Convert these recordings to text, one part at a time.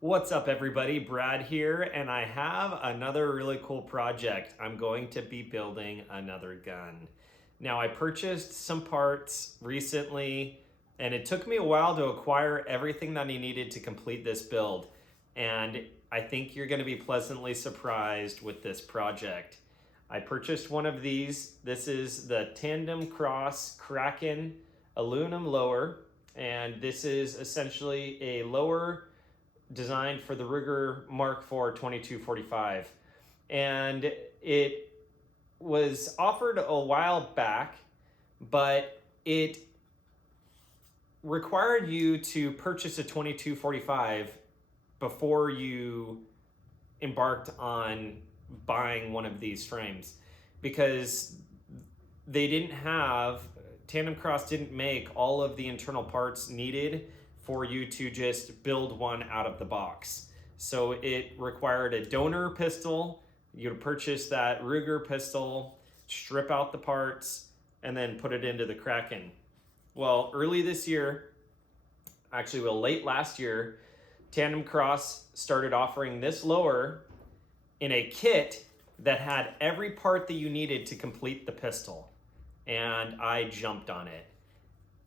What's up everybody, Brad here, and I have another really cool project. I'm going to be building another gun. Now I purchased some parts recently and it took me a while to acquire everything that I needed to complete this build. And I think you're going to be pleasantly surprised with this project. I purchased one of these. This is the Tandemkross Kraken aluminum lower, and this is essentially a lower designed for the Ruger Mark IV 2245. And it was offered a while back, but it required you to purchase a 2245 before you embarked on buying one of these frames, because they didn't have, Tandemkross didn't make all of the internal parts needed for you to just build one out of the box. So it required a donor pistol. You'd purchase that Ruger pistol, strip out the parts, and then put it into the Kraken. Well, early this year, late last year, Tandemkross started offering this lower in a kit that had every part that you needed to complete the pistol. And I jumped on it.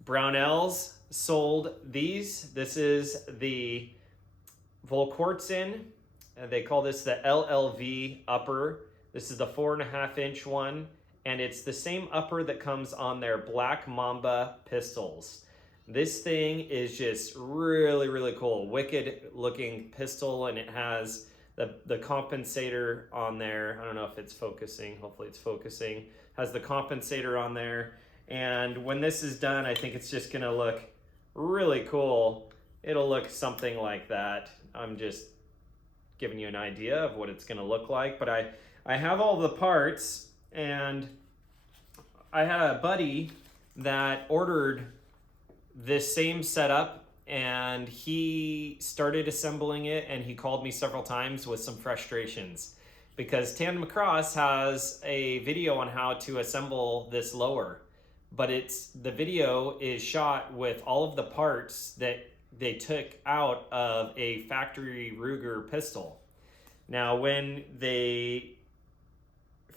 Brownells sold these. This is the Volquartsen. They call this the LLV upper. This is the 4.5-inch one, and it's the same upper that comes on their Black Mamba pistols. This thing is just really, really cool. Wicked looking pistol, and it has the compensator on there. I don't know if it's focusing. Hopefully it's focusing. Has the compensator on there. And when this is done, I think it's just gonna look really cool. It'll look something like that. I'm just giving you an idea of what it's gonna look like, but I have all the parts, and I had a buddy that ordered this same setup, and he started assembling it, and he called me several times with some frustrations because Tandemkross has a video on how to assemble this lower, but the video is shot with all of the parts that they took out of a factory Ruger pistol. Now, when they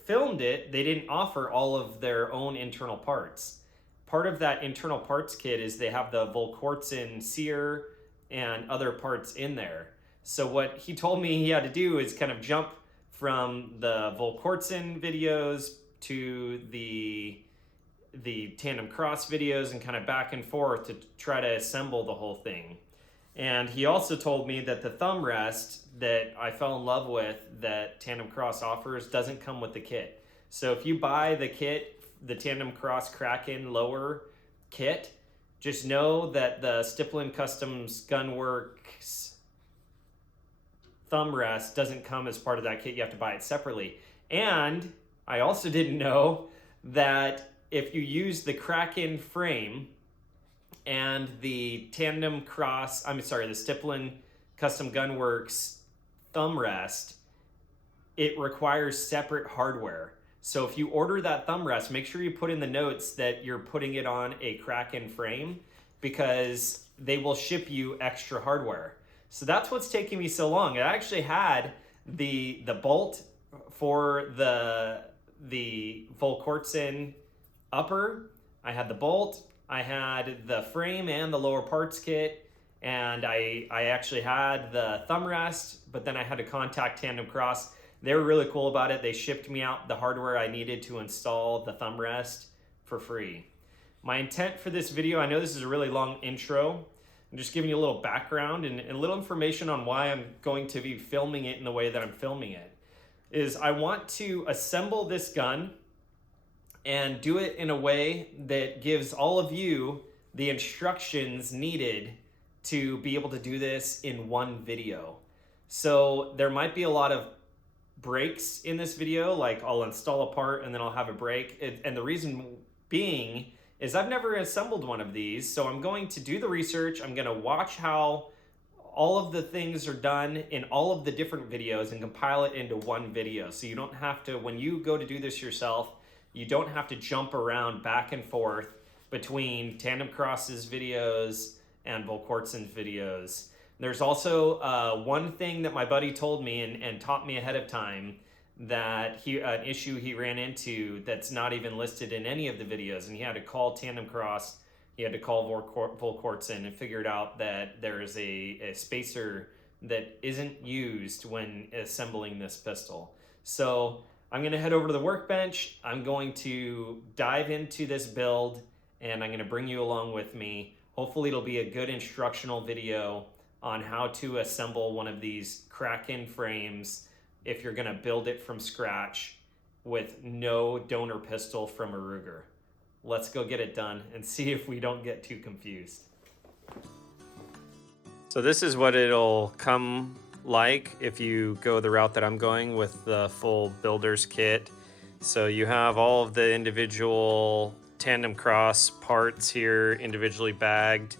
filmed it, they didn't offer all of their own internal parts. Part of that internal parts kit is they have the Volquartsen Sear and other parts in there. So what he told me he had to do is kind of jump from the Volquartsen videos to the Tandemkross videos and kind of back and forth to try to assemble the whole thing. And he also told me that the thumb rest that I fell in love with that Tandemkross offers doesn't come with the kit. So if you buy the kit, the Tandemkross Kraken lower kit, just know that the Stiplin Customs Gunworks thumb rest doesn't come as part of that kit. You have to buy it separately. And I also didn't know that if you use the Kraken frame and the the Stiplin Custom Gunworks thumb rest, it requires separate hardware. So if you order that thumb rest, make sure you put in the notes that you're putting it on a Kraken frame, because they will ship you extra hardware. So that's what's taking me so long. I actually had the bolt for the Volquartsen upper. I had the bolt, I had the frame and the lower parts kit, and I actually had the thumb rest, but then I had to contact Tandemkross. They were really cool about it. They shipped me out the hardware I needed to install the thumb rest for free. My intent for this video, I know this is a really long intro, I'm just giving you a little background and a little information on why I'm going to be filming it in the way that I'm filming it, is I want to assemble this gun and do it in a way that gives all of you the instructions needed to be able to do this in one video. So there might be a lot of breaks in this video, like I'll install a part and then I'll have a break. And the reason being is I've never assembled one of these, so I'm going to do the research. I'm gonna watch how all of the things are done in all of the different videos and compile it into one video. So you don't have to, when you go to do this yourself, you don't have to jump around back and forth between Tandemkross's videos and Volquartsen's videos. There's also one thing that my buddy told me and taught me ahead of time, that an issue he ran into that's not even listed in any of the videos, and he had to call Tandemkross, he had to call Volquartsen and figured out that there is a spacer that isn't used when assembling this pistol. So I'm going to head over to the workbench. I'm going to dive into this build, and I'm going to bring you along with me. Hopefully it'll be a good instructional video on how to assemble one of these Kraken frames if you're going to build it from scratch with no donor pistol from a Ruger. Let's go get it done and see if we don't get too confused. So this is what it'll come like if you go the route that I'm going with the full builder's kit. So you have all of the individual Tandemkross parts here individually bagged.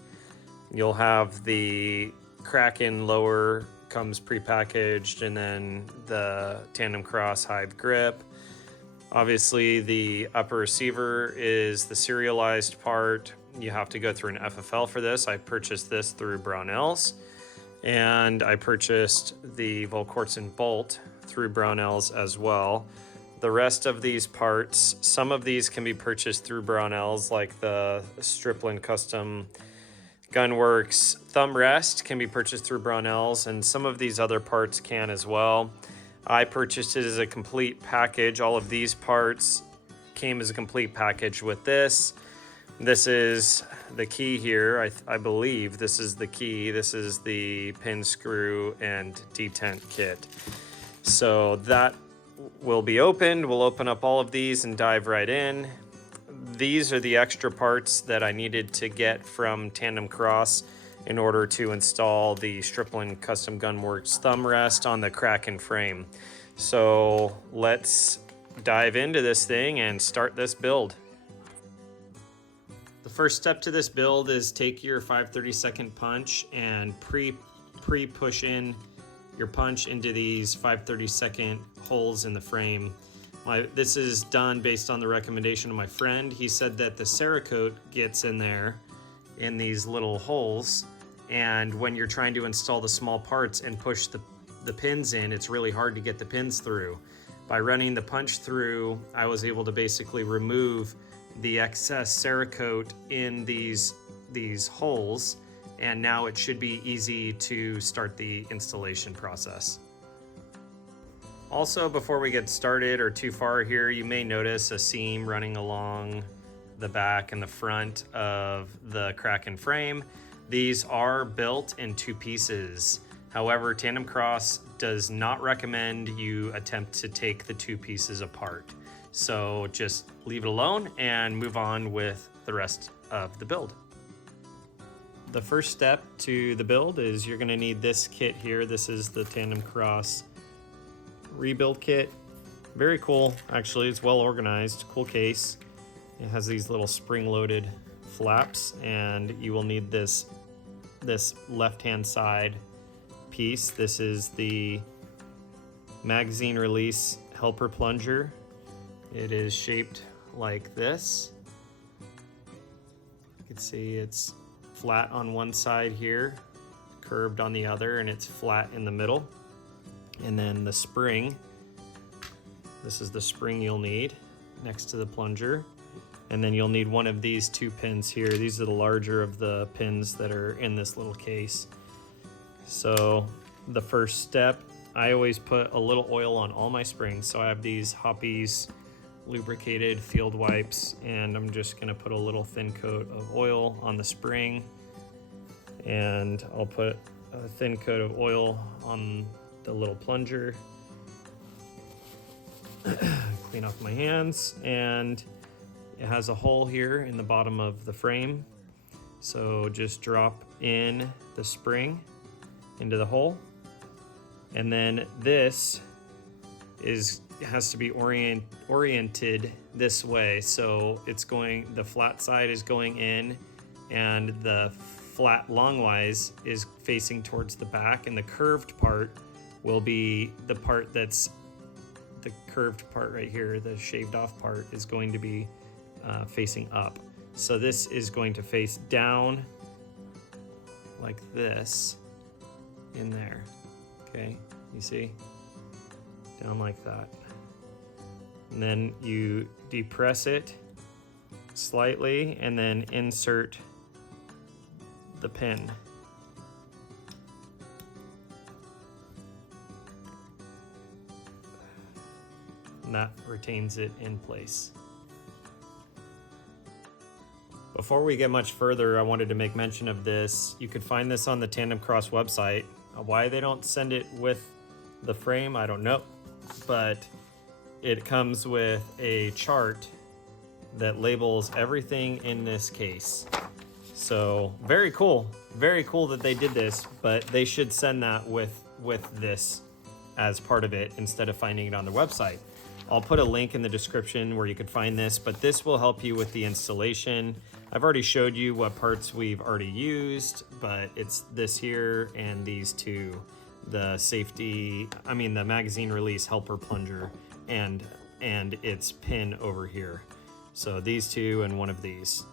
You'll have the Kraken lower comes prepackaged, and then the Tandemkross Hive grip. Obviously the upper receiver is the serialized part. You have to go through an FFL for this. I purchased this through Brownells, and I purchased the Volquartsen bolt through Brownells as well. The rest of these parts, some of these can be purchased through Brownells, like the Stripling Custom Gunworks thumb rest can be purchased through Brownells, and some of these other parts can as well. I purchased it as a complete package. All of these parts came as a complete package with this. This is the key here. I believe this is the key. This is the pin, screw, and detent kit. So that will be opened. We'll open up all of these and dive right in. These are the extra parts that I needed to get from Tandemkross in order to install the Stripling Custom Gunworks thumb rest on the Kraken frame. So let's dive into this thing and start this build. The first step to this build is take your 5/32 punch and pre-push in your punch into these 5/32 holes in the frame. This is done based on the recommendation of my friend. He said that the Cerakote gets in there in these little holes, and when you're trying to install the small parts and push the pins in, it's really hard to get the pins through. By running the punch through, I was able to basically remove the excess Cerakote in these holes, and now it should be easy to start the installation process. Also, before we get started or too far here, you may notice a seam running along the back and the front of the Kraken frame. These are built in 2 pieces. However, Tandemkross does not recommend you attempt to take the 2 pieces apart. So just leave it alone and move on with the rest of the build. The first step to the build is you're gonna need this kit here. This is the Tandemkross rebuild kit. Very cool, actually. It's well organized, cool case. It has these little spring-loaded flaps, and you will need this left-hand side piece. This is the magazine release helper plunger. It is shaped like this. You can see it's flat on one side here, curved on the other, and it's flat in the middle. And then the spring, this is the spring you'll need next to the plunger. And then you'll need one of these 2 pins here. These are the larger of the pins that are in this little case. So the first step, I always put a little oil on all my springs. So I have these Hoppe's lubricated field wipes, and I'm just gonna put a little thin coat of oil on the spring, and I'll put a thin coat of oil on the little plunger. Clean off my hands, and it has a hole here in the bottom of the frame. So just drop in the spring into the hole, and then this has to be oriented this way. So the flat side is going in, and the flat longwise is facing towards the back, and the curved part will be the part that's the curved part right here. The shaved off part is going to be facing up. So this is going to face down like this, in there. Okay, you see? Down like that. And then you depress it slightly and then insert the pin. And that retains it in place. Before we get much further, I wanted to make mention of this. You could find this on the Tandemkross website. Why they don't send it with the frame, I don't know. But it comes with a chart that labels everything in this case. So very cool that they did this, but they should send that with this as part of it instead of finding it on their website. I'll put a link in the description where you could find this, but this will help you with the installation. I've already showed you what parts we've already used, but it's this here and these two, the magazine release helper plunger and its pin over here. So these two and one of these.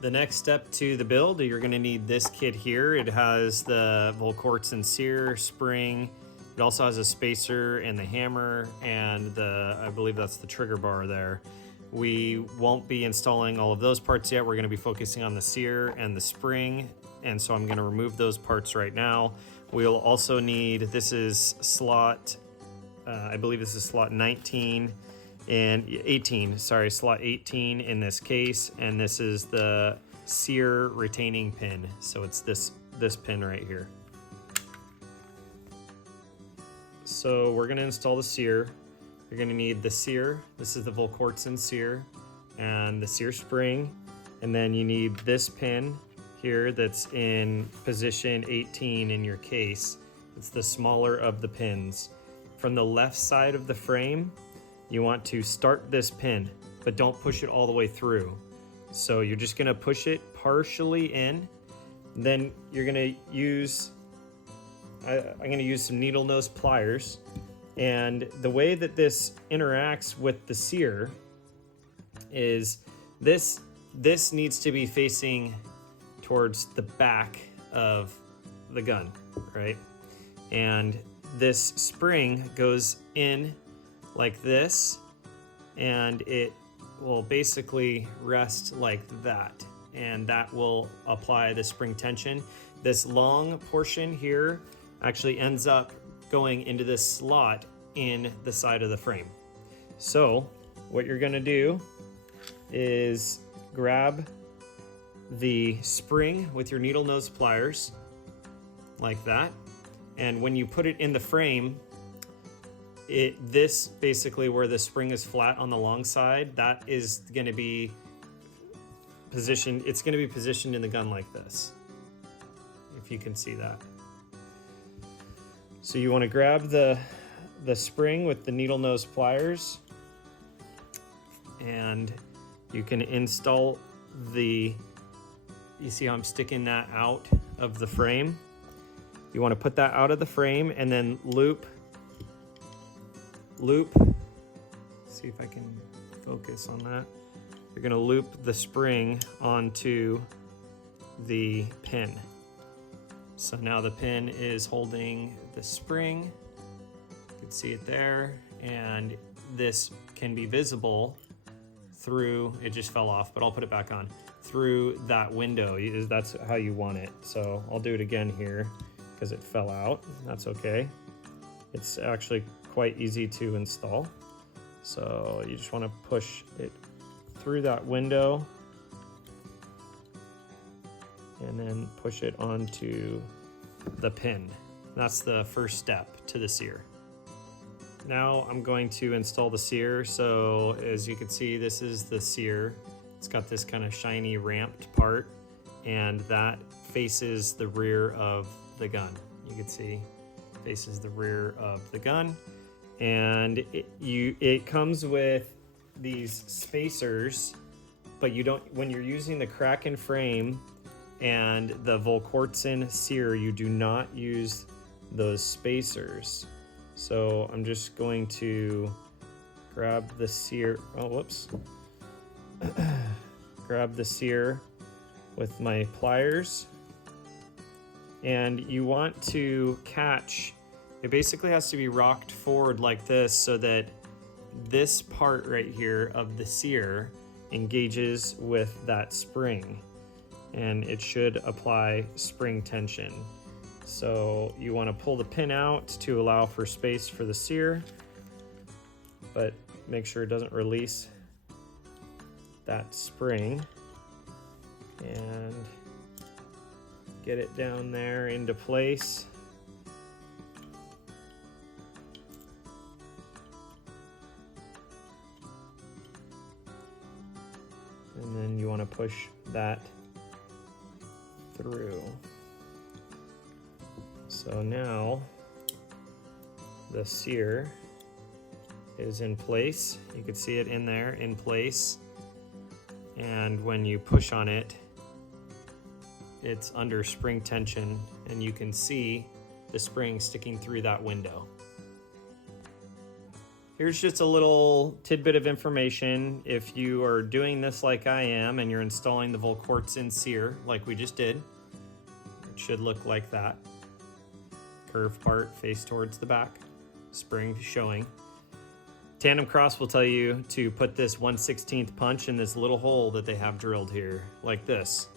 The next step to the build, you're gonna need this kit here. It has the Volquartsen Sear spring. It also has a spacer and the hammer and I believe that's the trigger bar there. We won't be installing all of those parts yet. We're gonna be focusing on the Sear and the spring. And so I'm gonna remove those parts right now. We'll also need, this is slot, I believe this is slot 19 and 18, sorry, slot 18 in this case. And this is the Sear retaining pin. So it's this pin right here. So we're gonna install the Sear. You're gonna need the Sear. This is the Volquartsen Sear and the Sear spring. And then you need this pin here that's in position 18 in your case. It's the smaller of the pins. From the left side of the frame, you want to start this pin, but don't push it all the way through. So you're just gonna push it partially in. Then you're gonna use, I'm gonna use some needle nose pliers. And the way that this interacts with the Sear is this needs to be facing towards the back of the gun, right? And this spring goes in like this, and it will basically rest like that, and that will apply the spring tension. This long portion here actually ends up going into this slot in the side of the frame. So what you're gonna do is grab the spring with your needle nose pliers like that, and when you put it in the frame, this basically where the spring is flat on the long side, that is going to be positioned, it's going to be positioned in the gun like this, if you can see that. So you want to grab the spring with the needle nose pliers, and you can install you see how I'm sticking that out of the frame? You want to put that out of the frame and then loop, see if I can focus on that. You're gonna loop the spring onto the pin. So now the pin is holding the spring. You can see it there, and this can be visible through, it just fell off, but I'll put it back on, through that window. That's how you want it. So I'll do it again here because it fell out. That's okay. It's actually quite easy to install. So you just want to push it through that window and then push it onto the pin. That's the first step to the Sear. Now I'm going to install the Sear. So as you can see, this is the Sear. It's got this kind of shiny ramped part, and that faces the rear of the gun. You can see faces the rear of the gun, and it comes with these spacers, but you don't, when you're using the Kraken frame and the Volquartsen Sear, you do not use those spacers. So I'm just going to grab the Sear, grab the Sear with my pliers And you want to catch, it basically has to be rocked forward like this so that this part right here of the Sear engages with that spring, and it should apply spring tension. So you want to pull the pin out to allow for space for the Sear, but make sure it doesn't release that spring, and get it down there into place. And then you want to push that through. So now the Sear is in place. You can see it in there, in place. And when you push on it, it's under spring tension, and you can see the spring sticking through that window. Here's just a little tidbit of information. If you are doing this like I am and you're installing the Volquartz in Sear, like we just did, it should look like that. Curved part face towards the back, spring showing. Tandemkross will tell you to put this 1/16 punch in this little hole that they have drilled here, like this,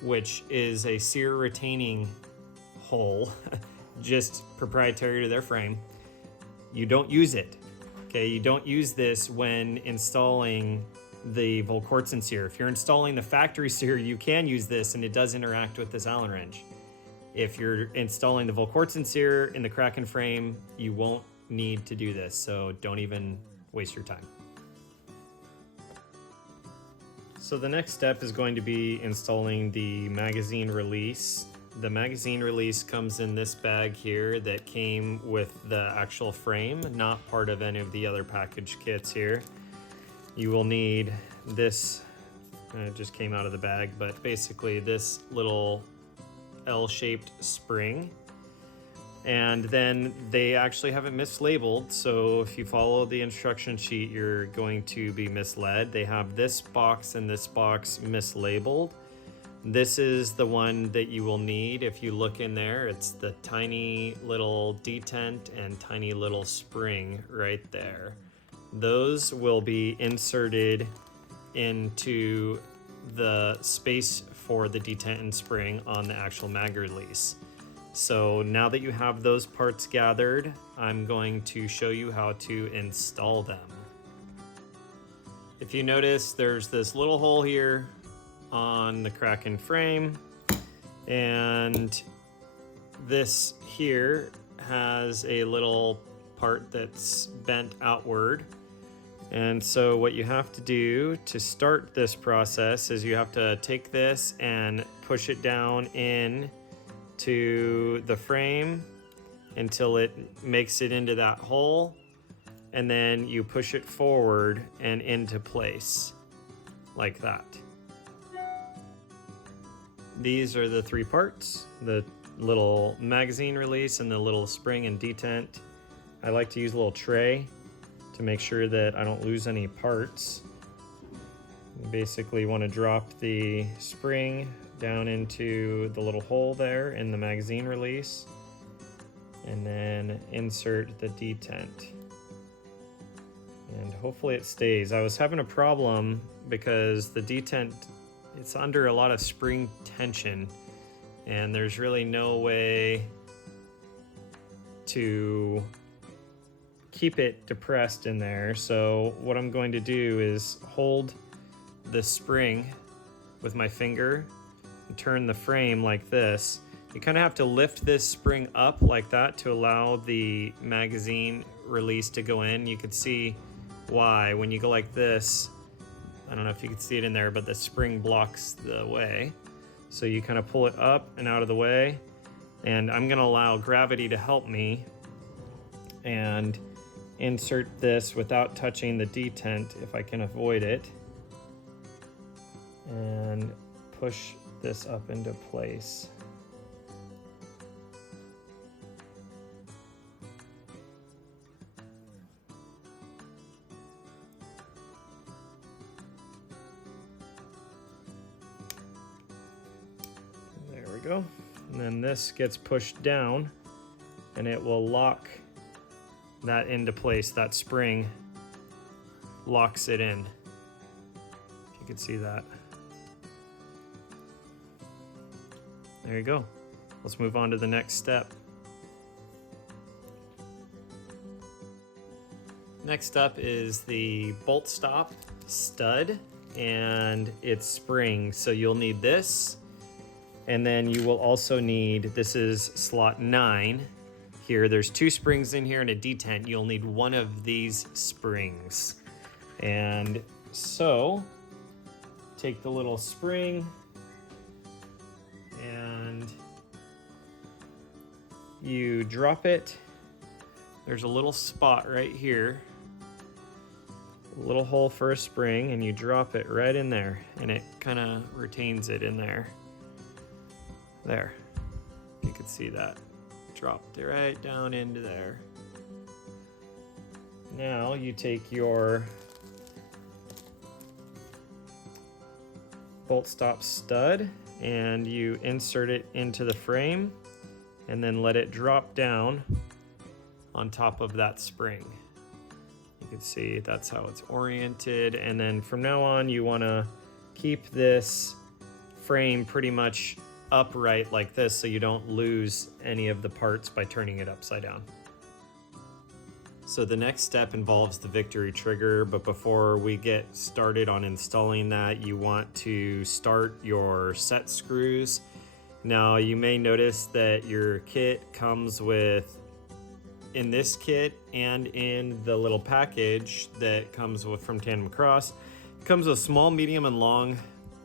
which is a Sear retaining hole, just proprietary to their frame. You don't use it, okay? You don't use this when installing the Volquartz in Sear. If you're installing the factory Sear, you can use this, and it does interact with this Allen wrench. If you're installing the Volquartz in Sear in the Kraken frame, you won't need to do this, so don't even waste your time. So the next step is going to be installing the magazine release. The magazine release comes in this bag here that came with the actual frame, not part of any of the other package kits here. You will need this, it just came out of the bag, but basically this little L-shaped spring. And then they actually have it mislabeled, so if you follow the instruction sheet, you're going to be misled. They have this box and this box mislabeled. This is the one that you will need. If you look in there, it's the tiny little detent and tiny little spring right there. Those will be inserted into the space for the detent and spring on the actual mag release. So now that you have those parts gathered, I'm going to show you how to install them. If you notice, there's this little hole here on the Kraken frame, and this here has a little part that's bent outward. And so what you have to do to start this process is you have to take this and push it down in to the frame until it makes it into that hole, and then you push it forward and into place like that. These are the three parts, the little magazine release and the little spring and detent. I like to use a little tray to make sure that I don't lose any parts. You basically want to drop the spring down into the little hole there in the magazine release, and then insert the detent. And hopefully it stays. I was having a problem because the detent, it's under a lot of spring tension, and there's really no way to keep it depressed in there. So what I'm going to do is hold the spring with my finger and turn the frame like this. You kind of have to lift this spring up like that to allow the magazine release to go in. You can see why when you go like this. I don't know if you can see it in there, but the spring blocks the way. So you kind of pull it up and out of the way, and I'm gonna allow gravity to help me and insert this without touching the detent if I can avoid it, and push this up into place. There we we go. And then this gets pushed down and it will lock that into place. That spring locks it in. If you can see that. There you go. Let's move on to the next step. Next up is the bolt stop stud and its spring. So you'll need this, and then you will also need, this is slot 9 here. There's 2 springs in here and a detent. You'll need one of these springs. And so take the little spring and you drop it. There's a little spot right here, a little hole for a spring, and you drop it right in there and it kind of retains it in there. There, you can see that. Dropped it right down into there. Now you take your bolt stop stud and you insert it into the frame and then let it drop down on top of that spring. You can see that's how it's oriented, and then from now on you want to keep this frame pretty much upright like this so you don't lose any of the parts by turning it upside down. So the next step involves the victory trigger, but before we get started on installing that, you want to start your set screws. Now you may notice that your kit comes with, in this kit and in the little package that comes with from Tandemkross, it comes with small, medium, and long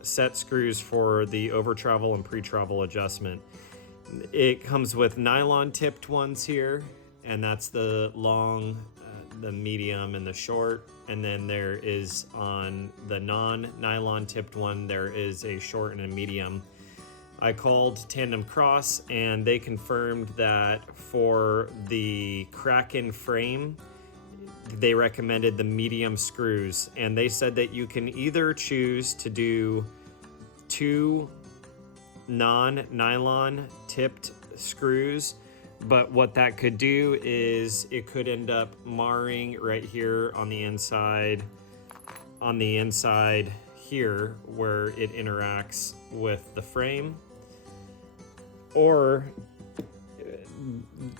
set screws for the over travel and pre-travel adjustment. It comes with nylon tipped ones here, and that's the long, the medium, and the short. And then there is, on the non-nylon tipped one, there is a short and a medium. I called Tandemkross and they confirmed that for the Kraken frame, they recommended the medium screws, and they said that you can either choose to do 2 non-nylon tipped screws, but what that could do is it could end up marring right here on the inside here where it interacts with the frame. Or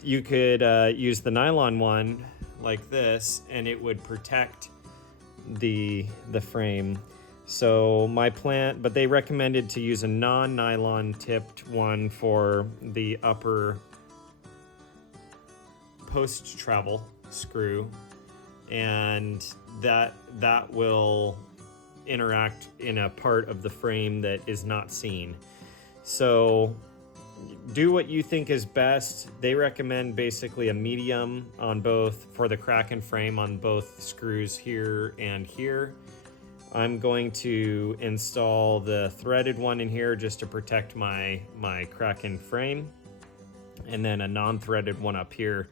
you could use the nylon one like this and it would protect the frame. So my plan, but they recommended to use a non-nylon tipped one for the upper post-travel screw, and that will interact in a part of the frame that is not seen. So do what you think is best. They recommend basically a medium on both, for the Kraken frame, on both screws here and here. I'm going to install the threaded one in here just to protect my Kraken frame, and then a non-threaded one up here.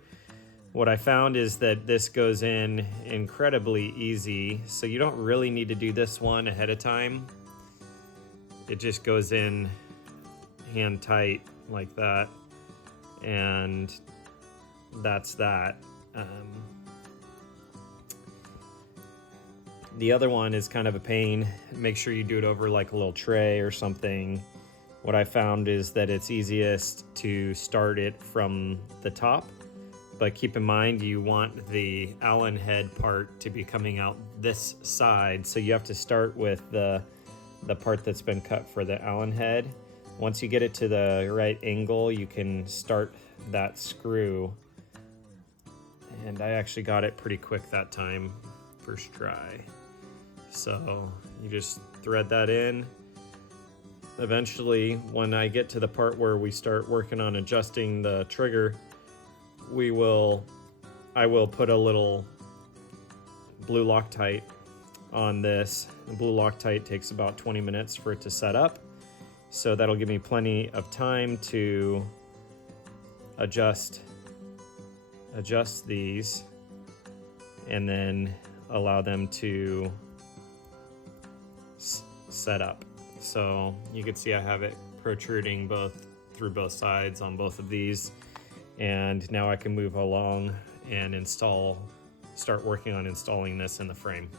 What I found is that this goes in incredibly easy, so you don't really need to do this one ahead of time. It just goes in hand tight like that, and that's that. The other one is kind of a pain. Make sure you do it over like a little tray or something. What I found is that it's easiest to start it from the top, but keep in mind you want the Allen head part to be coming out this side, so you have to start with the part that's been cut for the Allen head. Once you get it to the right angle, you can start that screw, and I actually got it pretty quick that time, first try. So you just thread that in. Eventually, when I get to the part where we start working on adjusting the trigger, I will put a little blue Loctite on this. The blue Loctite takes about 20 minutes for it to set up, so that'll give me plenty of time to adjust these and then allow them to set up. So you can see I have it protruding both through both sides on both of these. And now I can move along and start working on installing this in the frame.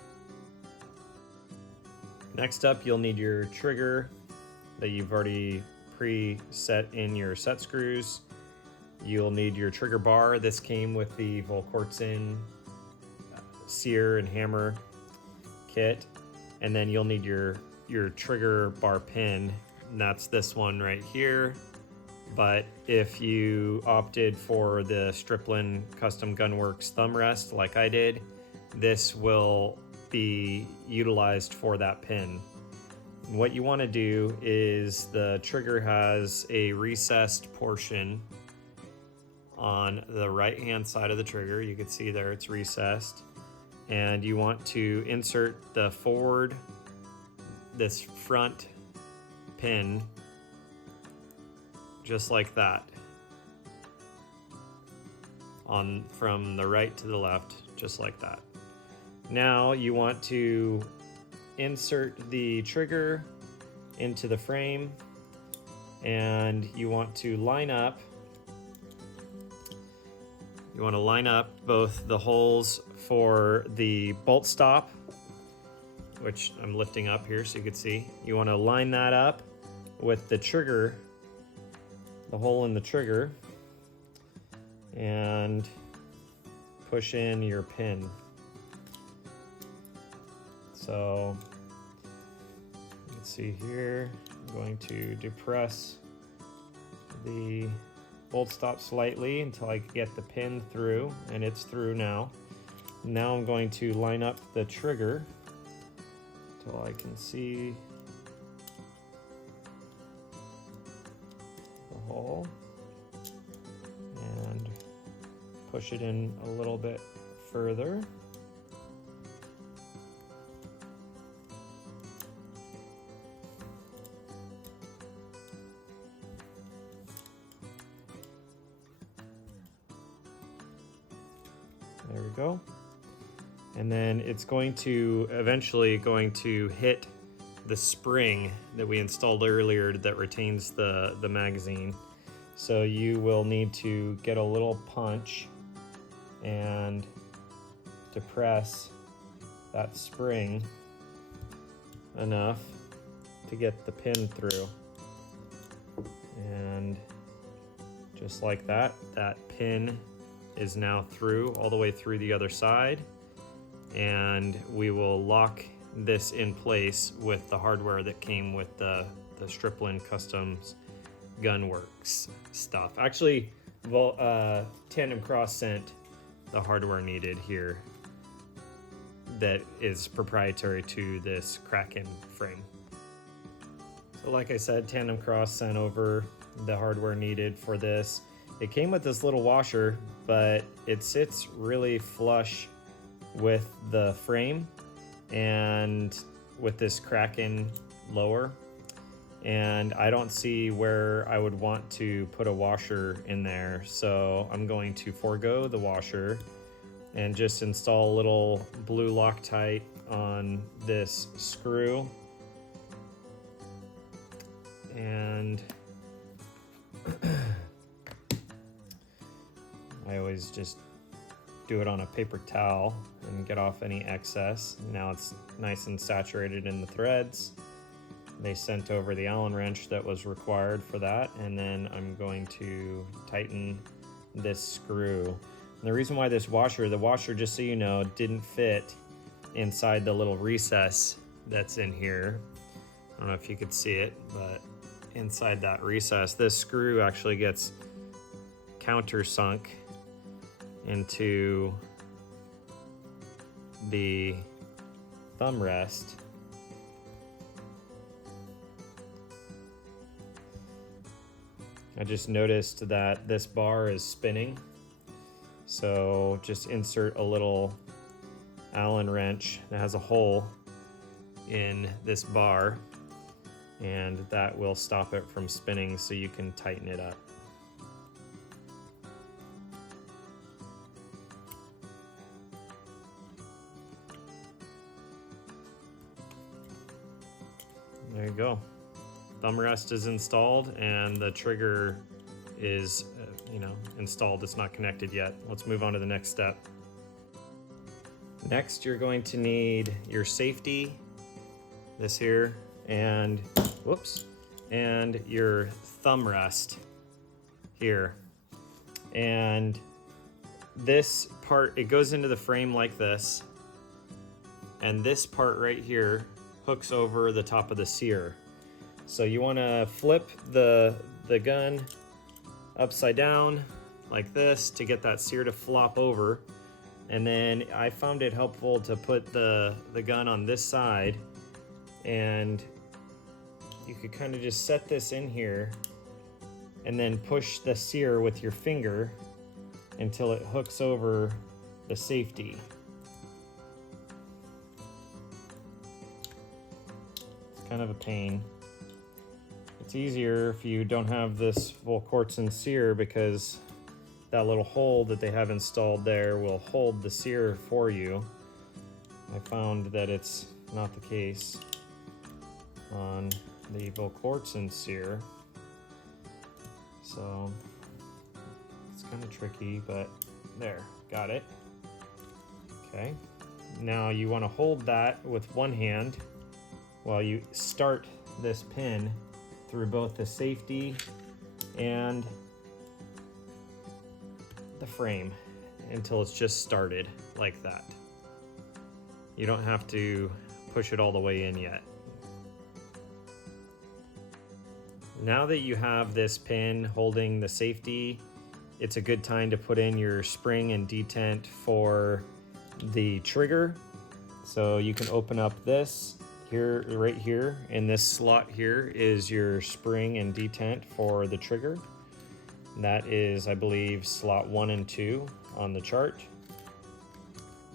Next up, you'll need your trigger that you've already pre-set in your set screws. You'll need your trigger bar. This came with the Volquartsen Sear and hammer kit. And then you'll need your trigger bar pin, and that's this one right here. But if you opted for the Striplin Custom Gunworks thumb rest like I did, this will be utilized for that pin. And what you want to do is the trigger has a recessed portion on the right hand side of the trigger. You can see there it's recessed, and you want to insert the this front pin just like that, from the right to the left, just like that. Now you want to insert the trigger into the frame, and you want to line up both the holes for the bolt stop, which I'm lifting up here so you can see. You want to line that up with the trigger, the hole in the trigger, and push in your pin. So you can see here, I'm going to depress the bolt stop slightly until I get the pin through, and it's through now. Now I'm going to line up the trigger until I can see the hole, and push it in a little bit further. There we go. And then it's eventually going to hit the spring that we installed earlier that retains the magazine. So you will need to get a little punch and depress that spring enough to get the pin through. And just like that, that pin is now through, all the way through the other side. And we will lock this in place with the hardware that came with the Striplin Customs Gunworks stuff. Actually, Tandemkross sent the hardware needed here that is proprietary to this Kraken frame. So like I said, Tandemkross sent over the hardware needed for this. It came with this little washer, but it sits really flush with the frame and with this Kraken lower, and I don't see where I would want to put a washer in there, so I'm going to forego the washer and just install a little blue Loctite on this screw. And I always just do it on a paper towel and get off any excess. Now it's nice and saturated in the threads. They sent over the Allen wrench that was required for that, and then I'm going to tighten this screw. And the reason why the washer, just so you know, didn't fit inside the little recess that's in here. I don't know if you could see it, but inside that recess, this screw actually gets countersunk into the thumb rest. I just noticed that this bar is spinning, so just insert a little Allen wrench that has a hole in this bar, and that will stop it from spinning, so you can tighten it up. There you go. thumb rest is installed and the trigger is installed. It's not connected yet. Let's move on to the next step. Next, you're going to need your safety, this here, and and your thumb rest here. And this part, it goes into the frame like this, and this part right here hooks over the top of the Sear. So you want to flip the gun upside down like this to get that Sear to flop over. And then I found it helpful to put the gun on this side, and you could kind of just set this in here and then push the Sear with your finger until it hooks over the safety. It's kind of a pain. It's easier if you don't have this full quartz and Sear, because that little hole that they have installed there will hold the Sear for you. I found that it's not the case on the Volquartsen Sear, so it's kind of tricky, but there, got it. Okay, now you want to hold that with one hand while you start this pin through both the safety and the frame until it's just started like that. You don't have to push it all the way in yet. Now that you have this pin holding the safety, it's a good time to put in your spring and detent for the trigger. So you can open up this here, right here, in this slot here is your spring and detent for the trigger. That is, I believe, slot 1 and 2 on the chart.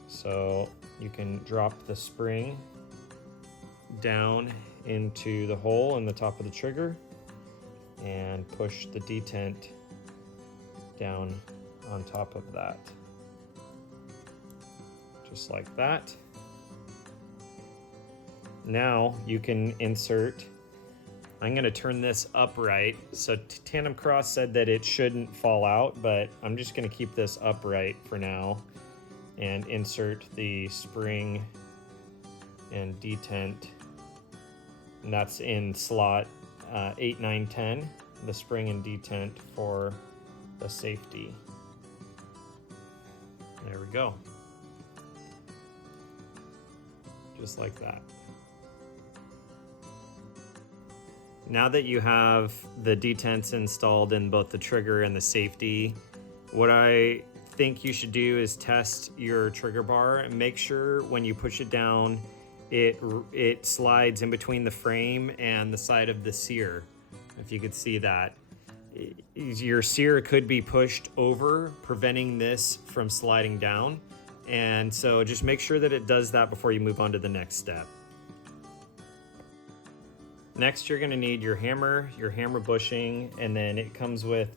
So you can drop the spring down into the hole in the top of the trigger and push the detent down on top of that. Just like that. Now you can insert, I'm going to turn this upright. So Tandemkross said that it shouldn't fall out, but I'm just going to keep this upright for now and insert the spring and detent. And that's in slot 8, 9, 10, the spring and detent for the safety. There we go. Just like that. Now that you have the detents installed in both the trigger and the safety, what I think you should do is test your trigger bar and make sure when you push it down, it slides in between the frame and the side of the Sear. If you could see that. Your Sear could be pushed over, preventing this from sliding down. And so just make sure that it does that before you move on to the next step. Next, you're going to need your hammer bushing, and then it comes with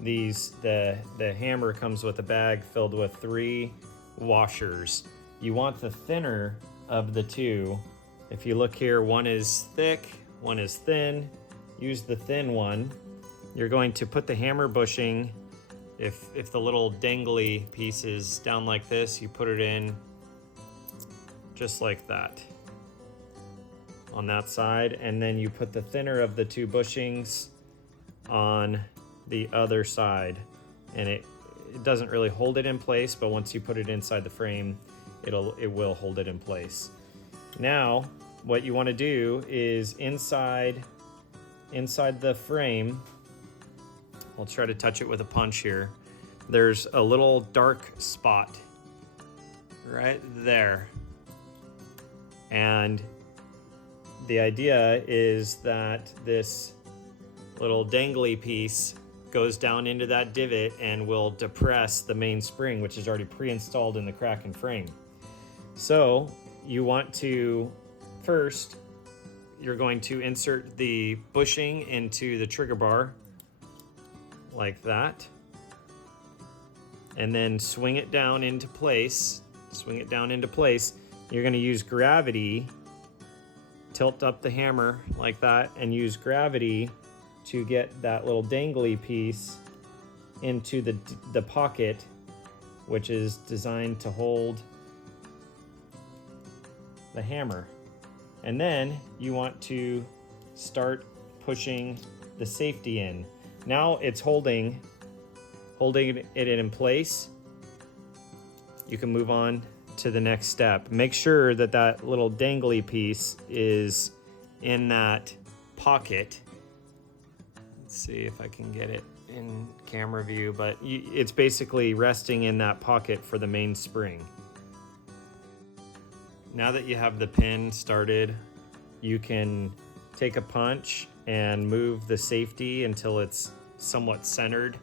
these, the hammer comes with a bag filled with 3 washers. You want the thinner of the 2. If you look here, one is thick, one is thin. Use the thin one. You're going to put the hammer bushing, if the little dangly piece is down like this, you put it in just like that on that side, and then you put the thinner of the 2 bushings on the other side, and it doesn't really hold it in place, but once you put it inside the frame, it will hold it in place. Now what you want to do is inside the frame, I'll try to touch it with a punch here, there's a little dark spot right there, and the idea is that this little dangly piece goes down into that divot and will depress the main spring, which is already pre-installed in the Kraken frame. So you want to, first, you're going to insert the bushing into the trigger bar like that, and then swing it down into place. You're going to use gravity tilt up the hammer like that and use gravity to get that little dangly piece into the pocket, which is designed to hold the hammer. And then you want to start pushing the safety in. Now it's holding it in place. You can move on to the next step. Make sure that that little dangly piece is in that pocket. Let's see if I can get it in camera view, but it's basically resting in that pocket for the main spring. Now that you have the pin started, you can take a punch and move the safety until it's somewhat centered.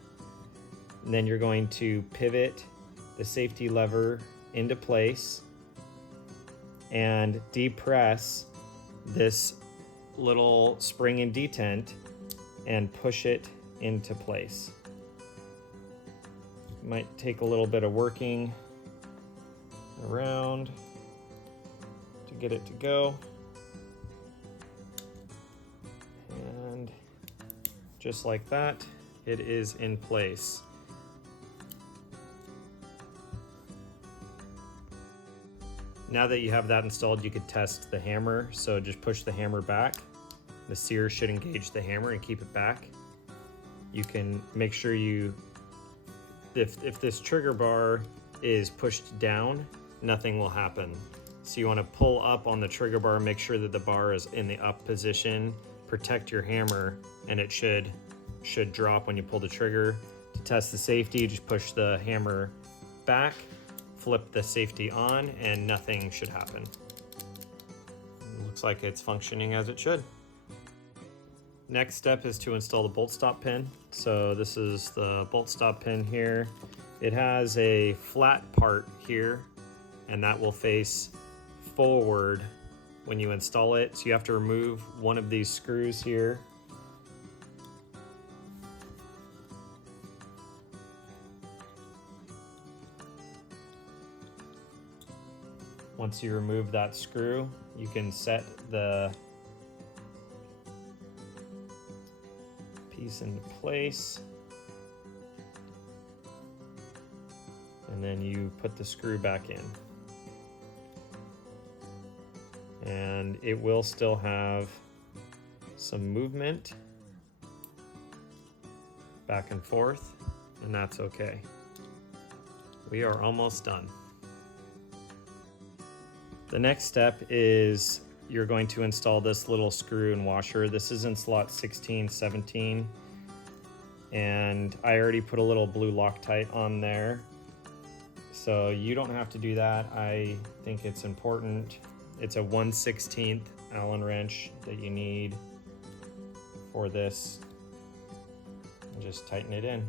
And then you're going to pivot the safety lever into place and depress this little spring and detent and push it into place. Might take a little bit of working around to get it to go. And just like that, it is in place. Now that you have that installed, you could test the hammer. So just push the hammer back. The Sear should engage the hammer and keep it back. You can make sure if this trigger bar is pushed down, nothing will happen. So you want to pull up on the trigger bar, make sure that the bar is in the up position, protect your hammer, and it should drop when you pull the trigger. To test the safety, just push the hammer back, flip the safety on, and nothing should happen. It looks like it's functioning as it should. Next step is to install the bolt stop pin. So this is the bolt stop pin here. It has a flat part here, and that will face forward when you install it. So you have to remove one of these screws here. Once you remove that screw, you can set the piece into place. And then you put the screw back in. And it will still have some movement back and forth, and that's okay. We are almost done. The next step is you're going to install this little screw and washer. This is in slot 16, 17, and I already put a little blue Loctite on there. So you don't have to do that. I think it's important. It's a 1/16 Allen wrench that you need for this. And just tighten it in.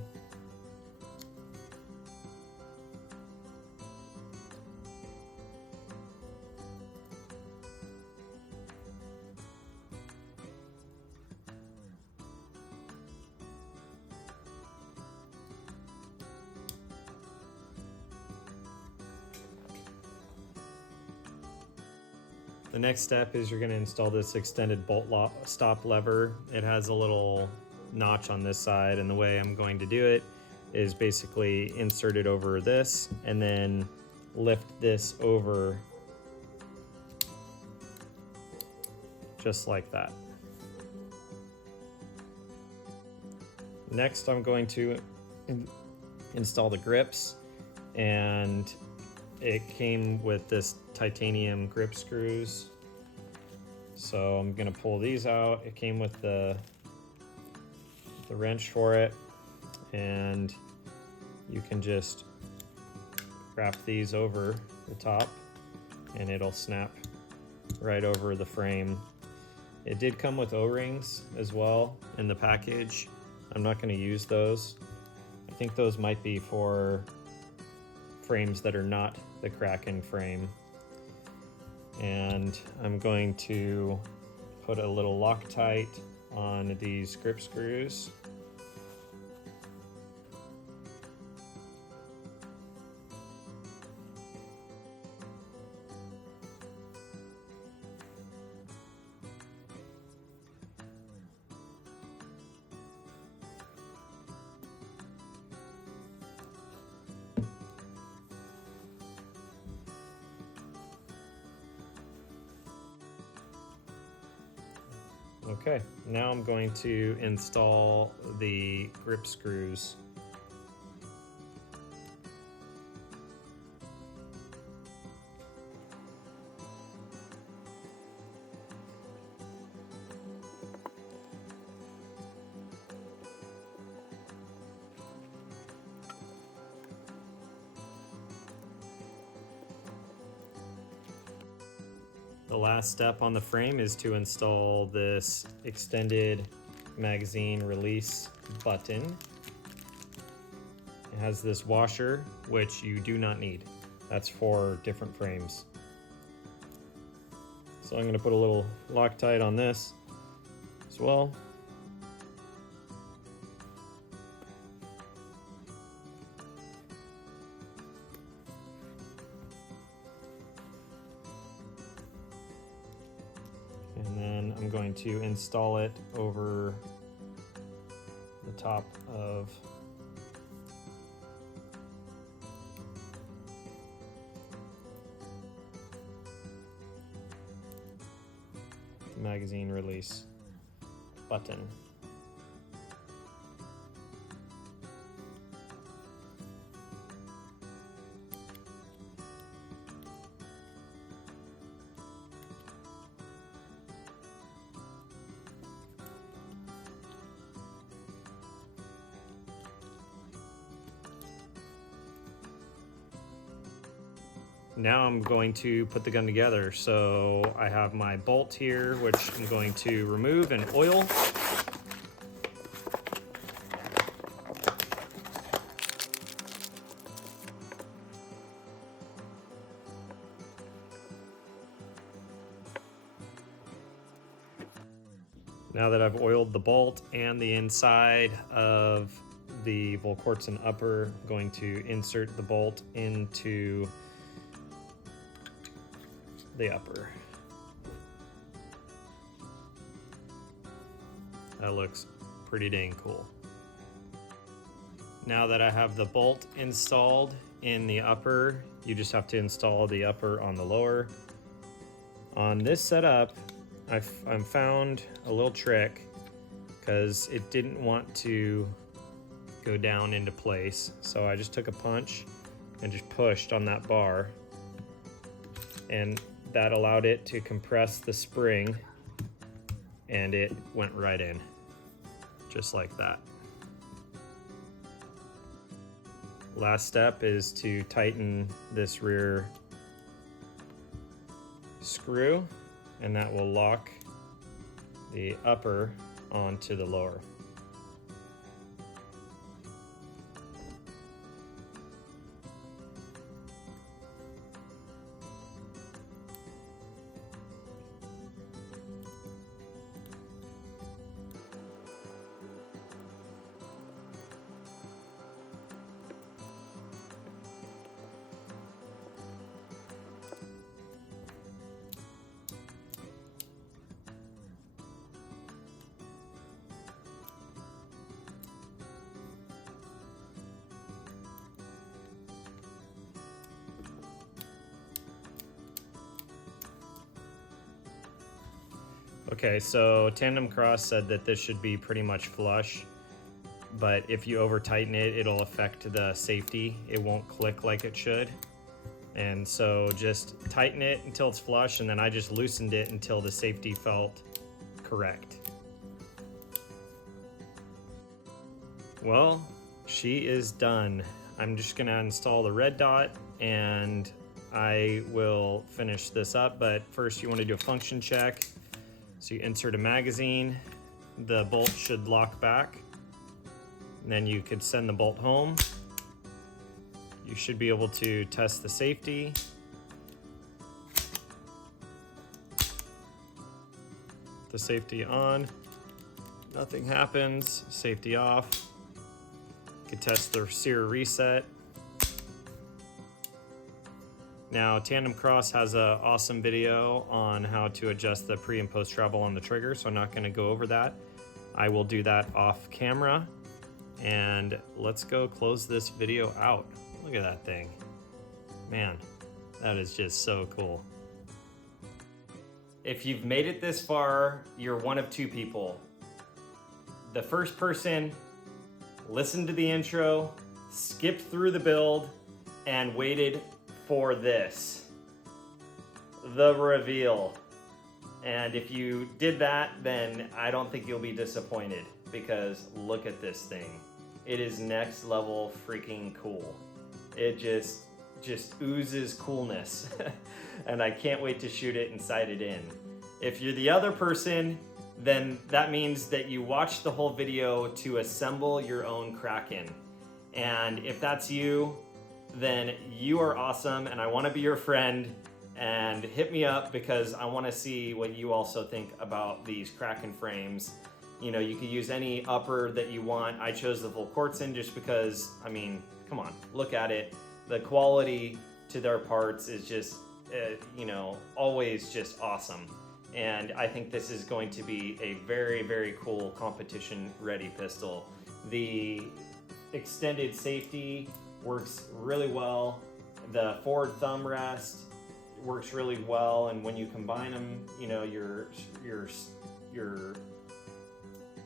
The next step is you're going to install this extended bolt stop lever. It has a little notch on this side, and the way I'm going to do it is basically insert it over this and then lift this over just like that. Next, I'm going to install the grips, and it came with this titanium grip screws. So I'm gonna pull these out. It came with the wrench for it, and you can just wrap these over the top and it'll snap right over the frame. It did come with O-rings as well in the package. I'm not gonna use those. I think those might be for frames that are not the Kraken frame. And I'm going to put a little Loctite on these grip screws. Okay, now I'm going to install the grip screws. The last step on the frame is to install this extended magazine release button. It has this washer, which you do not need. That's for different frames. So I'm going to put a little Loctite on this as well. And then I'm going to install it over the top of the magazine release button. Now I'm going to put the gun together. So I have my bolt here, which I'm going to remove and oil. Now that I've oiled the bolt and the inside of the Volquartsen upper, I'm going to insert the bolt into the upper. That looks pretty dang cool. Now that I have the bolt installed in the upper, you just have to install the upper on the lower. On this setup, I've found a little trick because it didn't want to go down into place. So I just took a punch and just pushed on that bar, and that allowed it to compress the spring, and it went right in, just like that. Last step is to tighten this rear screw, and that will lock the upper onto the lower. Okay, so Tandemkross said that this should be pretty much flush, but if you over tighten it, it'll affect the safety. It won't click like it should. And so just tighten it until it's flush, and then I just loosened it until the safety felt correct. Well, she is done. I'm just gonna install the red dot and I will finish this up, but first you wanna do a function check. So you insert a magazine, the bolt should lock back, and then you could send the bolt home. You should be able to test the safety. The safety on, nothing happens. Safety off. You could test the Sear reset. Now, Tandemkross has an awesome video on how to adjust the pre and post travel on the trigger, so I'm not going to go over that. I will do that off camera. And let's go close this video out. Look at that thing. Man, that is just so cool. If you've made it this far, you're one of two people. The first person listened to the intro, skipped through the build, and waited for this, the reveal. And if you did that, then I don't think you'll be disappointed, because look at this thing. It is next level freaking cool. It just oozes coolness. And I can't wait to shoot it and sight it in. If you're the other person, then that means that you watched the whole video to assemble your own Kraken. And if that's you, then you are awesome, and I want to be your friend. And hit me up, because I want to see what you also think about these Kraken frames. You know, you could use any upper that you want. I chose the Volquartsen just because, I mean, come on, look at it. The quality to their parts is just, you know, always just awesome. And I think this is going to be a very, very cool competition-ready pistol. The extended safety works really well. The forward thumb rest works really well, and when you combine them, you know, your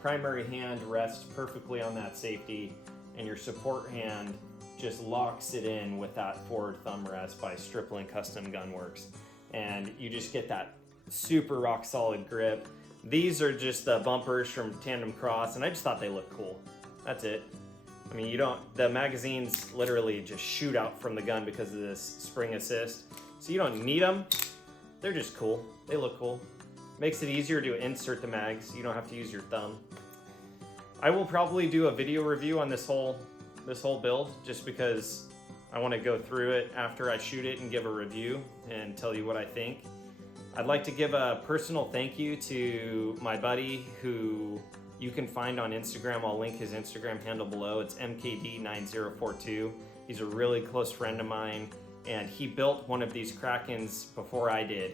primary hand rests perfectly on that safety, and your support hand just locks it in with that forward thumb rest by Stripling Custom Gunworks, and you just get that super rock solid grip. These are just the bumpers from Tandemkross, and I just thought they looked cool. That's it. I mean, the magazines literally just shoot out from the gun because of this spring assist. So you don't need them. They're just cool. They look cool. Makes it easier to insert the mags. You don't have to use your thumb. I will probably do a video review on this whole build, just because I want to go through it after I shoot it and give a review and tell you what I think. I'd like to give a personal thank you to my buddy, who you can find on Instagram. I'll link his Instagram handle below. It's MKD9042. He's a really close friend of mine, and he built one of these Krakens before I did.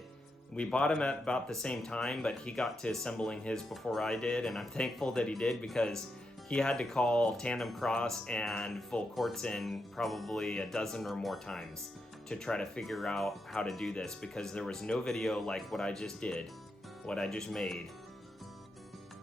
We bought him at about the same time, but he got to assembling his before I did, and I'm thankful that he did, because he had to call Tandemkross and Volquartsen probably a dozen or more times to try to figure out how to do this, because there was no video like what I just did, what I just made,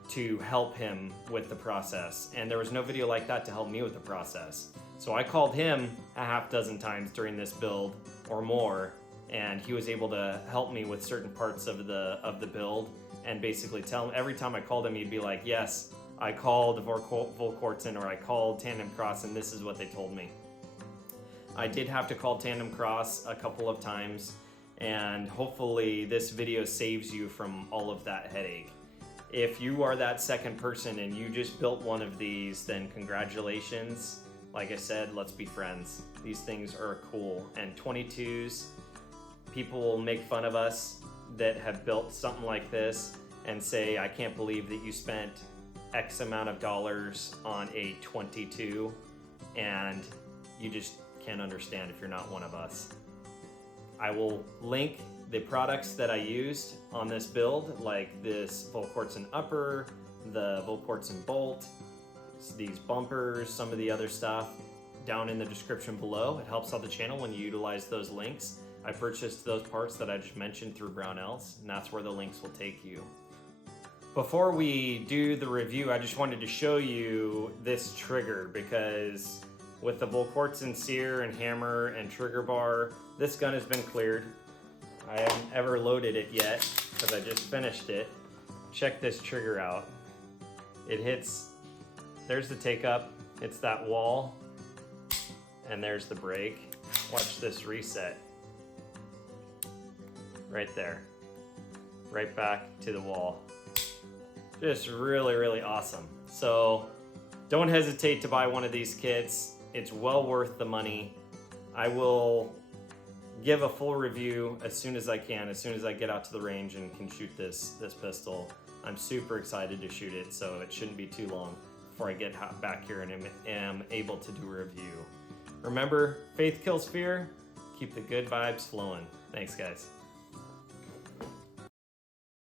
to help him with the process. And there was no video like that to help me with the process. So I called him a half dozen times during this build or more, and he was able to help me with certain parts of the build, and basically tell him, every time I called him, he'd be like, yes, I called Volquartsen, or I called Tandemkross, and this is what they told me. I did have to call Tandemkross a couple of times, and hopefully this video saves you from all of that headache. If you are that second person and you just built one of these, then congratulations. Like I said, let's be friends. These things are cool. And 22s, people will make fun of us that have built something like this and say, I can't believe that you spent X amount of dollars on a 22, and you just can't understand if you're not one of us. I will link the products that I used on this build, like this Volquartsen upper, the Volquartsen bolt, these bumpers, some of the other stuff, down in the description below. It helps out the channel when you utilize those links. I purchased those parts that I just mentioned through Brownells, and that's where the links will take you. Before we do the review, I just wanted to show you this trigger, because with the Volquartsen Sear and hammer and trigger bar, this gun has been cleared. I haven't ever loaded it yet because I just finished it. Check this trigger out. It hits, there's the take up, hits that wall, and there's the break. Watch this reset. Right there. Right back to the wall. Just really, really awesome. So don't hesitate to buy one of these kits. It's well worth the money. I will give a full review as soon as I can, as soon as I get out to the range and can shoot this pistol. I'm super excited to shoot it, so it shouldn't be too long before I get back here and am able to do a review. Remember, faith kills fear. Keep the good vibes flowing. Thanks, guys.